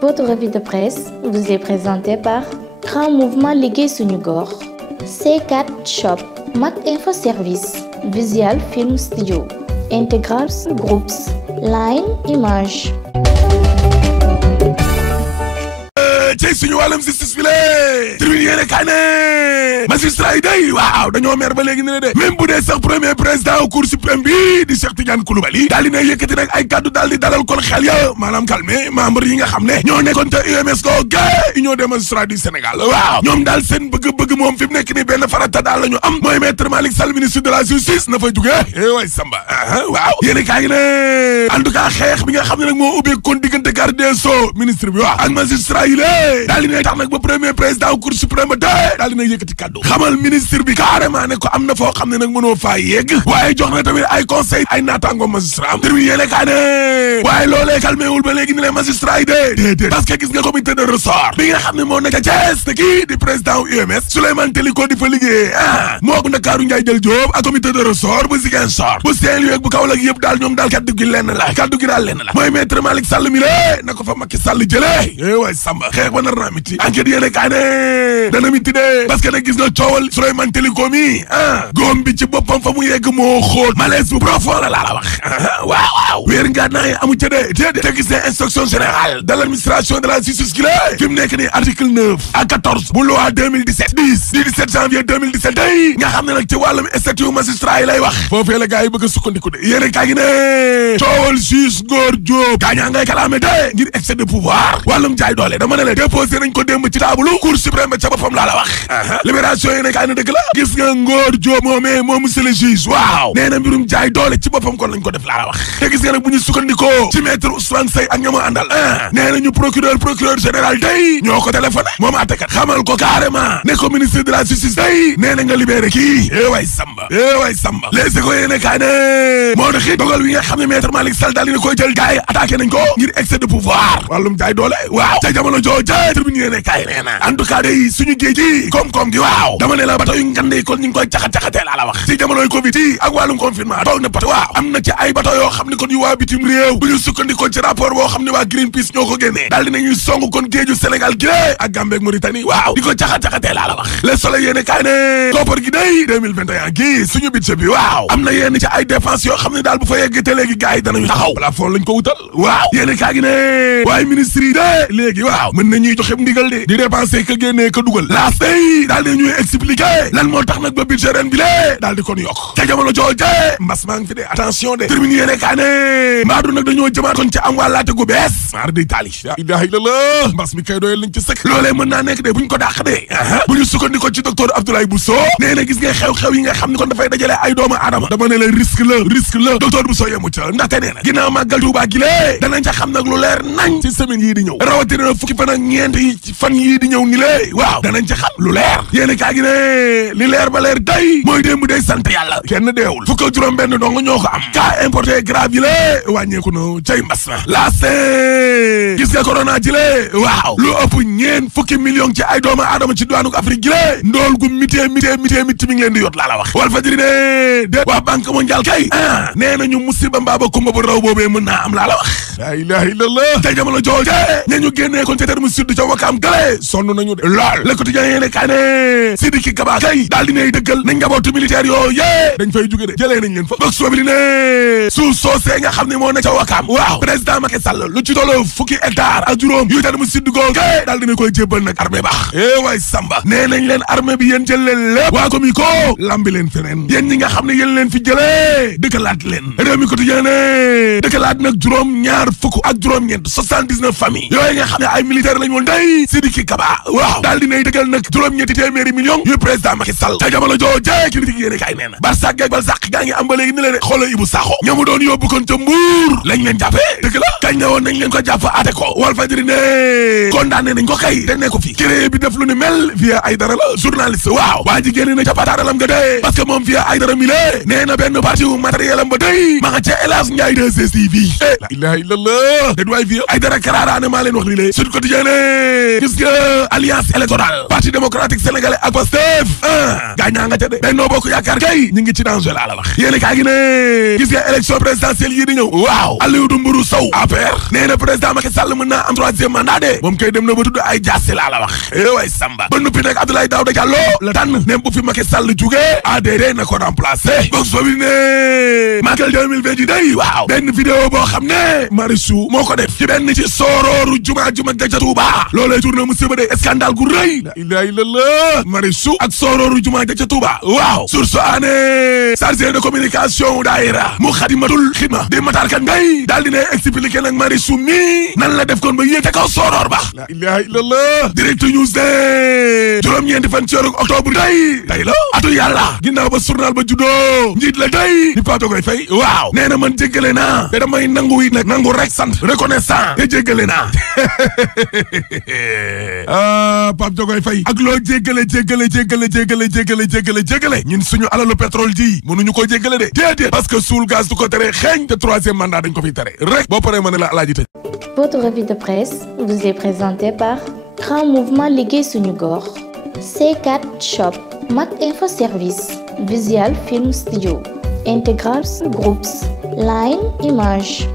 Votre revue de presse vous est présentée par Grand Mouvement Liggéey Suñu Gox, C4 Shop, Mac Info Service, Visual Film Studio, Integral Groups, Line Image. ci suñu wàllum justice bi lée tribune yéene kaay ne magistrat yi day waaw dañoo mer ba léegi ne de même bu dee sax premier président cour suprême bi di Cheikh Tidiane Coulibaly daal di ne yëkkati nag ay kaddu daal di dalal kon xel ya maanaam calmer membre yi nga xam ne ñoo nekkoon te UMS ko Union des magistrats du Sénégal waaw ñoom daal seen bëgg-bëgg moom fi mu nekk ni benn farata daal la ñu am mooy maître Malick Sall ministre de la justice na fa jugee way samba waaw yéene kaay ne en tout cas xeex bi nga xam ne nag moo ubbee kon diggante garde des sceaux ministre bi waaw ak magistrat yi daal di ne tax nag ba premier président cour suprême daal di ne yëkkati kaddu xamal ministre bi carrément ne ko am na foo xam ne nag mënoo faa yegg waaye jox na tamit ay conseil ay naataango magistrat am termine yéene kaa ne waaye loolee calmé wul ba léegi ne les magistrats yi déedéet parce que gis nga comité de ressort bi nga xam ne moo nekk ca Thiès te kii di président UMS Souleymane Teliko di fa liggéey moo ko Ndakaaru Ndiaye Jël Diop ak comité de ressort bu Ziguinchor bu Saint-Louis ak bu Kaolack yëpp daal ñoom daal kaddu gi daal lenn la mooy maître Malick Sall mi lé na ko fa Macky Sall jëlee waay samba ba nar naa miti enquête yéene kaay ne dana miti de parce que nag gis nga coowal Souleymane Teliko mi góom bi ci boppam fa mu yegg moo xóot malaise bu profond la laa la wax waaw wéer ngaa naa amu ca de te gis ne inspection générale de l'administration de la justice gi la fi mu nekk ni article 9 à 14 bu loi 2017 17 janvier 2017 tey nga xam ne nag ci wàllum statut magistrat yi lay wax foofee la gars yi bëgg a sukkandiku de yéene kaay gi ne coowal juge Ngor Diop gaañaa ngay kalaame de ngir excès de pouvoir wàllum jaay doole dama ne la déposé nañ ko démb ci taabalu cour suprême ca boppam laa la wax libération yi ne kaay na dëgg la gis nga Ngor Diop moomee moom monsieur le juge waaw nee na mbirum jaay doole ci boppam kon lañ ko def laa la wax te gis nga nag bu ñu sukkandikoo ci maître Ousmane Seye ak ñama àndal nee na ñu procureur général day ñoo ko téléphoné moom àttekat xamal ko carrément ne ko ministre de la justice day nee na nga libéré kii waay samba les écoles yi ne kaay ne moo tax dogal wi nga xam ne maître Malick Sall daal dina koy jël gars yi attaqué nañ ko ngir excès de pouvoir wàllum jaay doole waaw ca jamono jooju tribune yéene kaay nee na en tout cas day suñu géej gi koom-koom gi waaw dama ne la bato yu ngande yi kon ñu ngi koy caxat-caxatee laa la wax ci jamonoy Covid yi ak wàllum confinement toog na bato waaw am na ci ay bato yoo xam ne kon yu waa bitim réew bu ñu sukkandikoo ci rapport boo xam ne waa Greenpeace ñoo ko génnee daal dinañuy song kon géeju Sénégal gi ak Gambie ak Mauritanie waaw di ko caxat-caxatee laa la wax Le Soleil yéene kaay ne koppar gi day 2021 gi suñu budget bi waaw am na yenn ci ay dépenses yoo xam ne daal bu fa yegg te léegi gars yi danañu taxaw plafond lañ ko wutal waaw yéene kaay gi ne waaye ministre yi de léegi waaw mën nañuy joxe ndigal de di dépenser ka génnee ka dugal laas day daal di ñuy expliquer lan moo tax nag ba budget ren bi lée daal di kon yokk ca jamono jooje mbas maa ngi fi de attention de termine yéene kaa ne mbaadu nag dañoo jëmaat kon ci am wàllaate gu bees maar day taali la ilaha illallah mbas mi kay doyal nañ ci sëkk loolee mën naa nekk de buñ ko dàq de bu ñu sukkandiko ci docteur Abdoulaye Bousso nee na gis nga xew-xew yi nga xam ne kon dafay dajale ay doomu aadama dama ne la risque la docteur Bousso yemu ca ndaxte nee na ginnaaw màggal Tuubaa gi lée danañ ca xam nag lu leer nañ ci semaine yii di ñëw rawatina fukki fan ak ñeent yi ci fan yii di ñëw ni lée waaw danañ ca xam lu leer yéeni kaa gi ne li leer ba leer day mooy démb day sant yàlla kenn deewul fukk ak juróom benn dong ñoo ko am cas importé grave yi lée wàññeeku na cay mbas na gis nga corona ji lée waaw lu ëpp ñeen fukki million ci ay doomu aadama ci diwaanu Afrique gi lée ndool gu mitee mi ngi leen di yot laa la wax Walf Fadjri ne de waa banque mondiale kay nee nañu musiba mbaaba kumba bu raw boobee mën naa am laa la wax la ilaha illallah tey jamono jooje ñañu génnee kon ca terme sud ca Wakaam gale sonn nañu de lool Le Quotidien yéene kaa ne Sidiki Kaba kay daal dinay dëggal nañ njabootu militaire yoo yee dañ fay jóge de jëlee nañ leen fa boog soobili ne suuf soosee nga xam ne moo ne ca Wakaam waaw président Macky Sall lu ci tolloo fukki hectare ak juróom yu terme sud googu daal dina koy jébbal nag armée baax waay samba nee nañ leen armée bi yéen jël leen lépp waa komi ko lambi leen feneen yéen ñi nga xam ne yéen leen fi jëlee dëkkalaat leen réew mi Quotidien ne dëkkalaat nag juróom ñaar fukk ak juróom-ñeent 79 familles yooyu nga xam ne ay militaire lañ woon day Sidiki Kaba waaw daal dinay dëggal nag juróom-ñetti téeméeri millions yu président Macky Sall ca jamono jooje critique yéene kay nee na Barsak ak Balzak gaa ngi am ba léegi ni leen xoolal Ibou Sakho ñamu doon yóbbu kon ca Mbuur lañ leen jàppee dëgg la kañ ne woon nañ leen ko jàpp ate ko Walf Fadjri ne condamné nañ ko kay te ne ko fi créé bi def lu ni mel via Aïdara la journaliste waaw waa ji génne na ca pataaralam nga dee parce que moom via Aïdara mi lée nee na benn partie wu matériel am ba day ma nga ca El Hadj Ndiaye 2STV la ilaha illallah déet waay via Aïdara Kararaane maa leen wax li lée Sud Quotidien ne gis nga alliance électorale parti démocratique sénégalais ak Pastef gaañaa nga ca de Benno Bokk Yaakaar kay ñu ngi ci danger laa la wax yéen kaa gi ne gis nga élection présidentielle yi di ñëw waaw Aliou Dembourou Sow APR nee na président Macky Sall mën naa am 3e mandat de moom kay dem na ba tudd ay jaasi laa la wax way Samba ba noppi nag Abdoulaye Daouda Diallo la tànn nem bu fi Macky Sall jugee ADD na ko remplacer box boobu ne Magal 2020 ji day waaw benn vidéo boo xam ne Marichou moo ko def ci benn ci soorooru jumaa ja Touba loolee jur na musiba de scandale gu rëy la ilaha illallah Marichou ak soorooru jumaa ja Touba waaw source aané chargé de communication daayira mu Xadimatul Xidma di Matar Kan ngay daal dina expliqué nag Marichou mi nan la def kon ba yéeg ca kaw sooroor ba la ilaha illallah direct news de juróom-ñeenti fan ci weeru octobre day la atu yàlla ginnaaw ba journal ba juddoo njiit la day di Pape Diogoye Faye waaw nee na man jéggale naa te damay nangu yi nag nangu rek sant reconnaissant te jéggale naa Pape Diogoye Faye ak loo jéggale ñun suñu alalu pétrole ji mënuñu ko jéggale de déedéet parce que suul gaz du ko tere xeeñ te 3e mandat dañ ko fiy tere rek boo paree ma ne la alaaji tëj. Votre revue de presse vous est présentée par Grand Mouvement Liggéey Suñu Gox, C4 Shop, Mac Info Service, Visual Film Studio, Integral Groups, Line Image.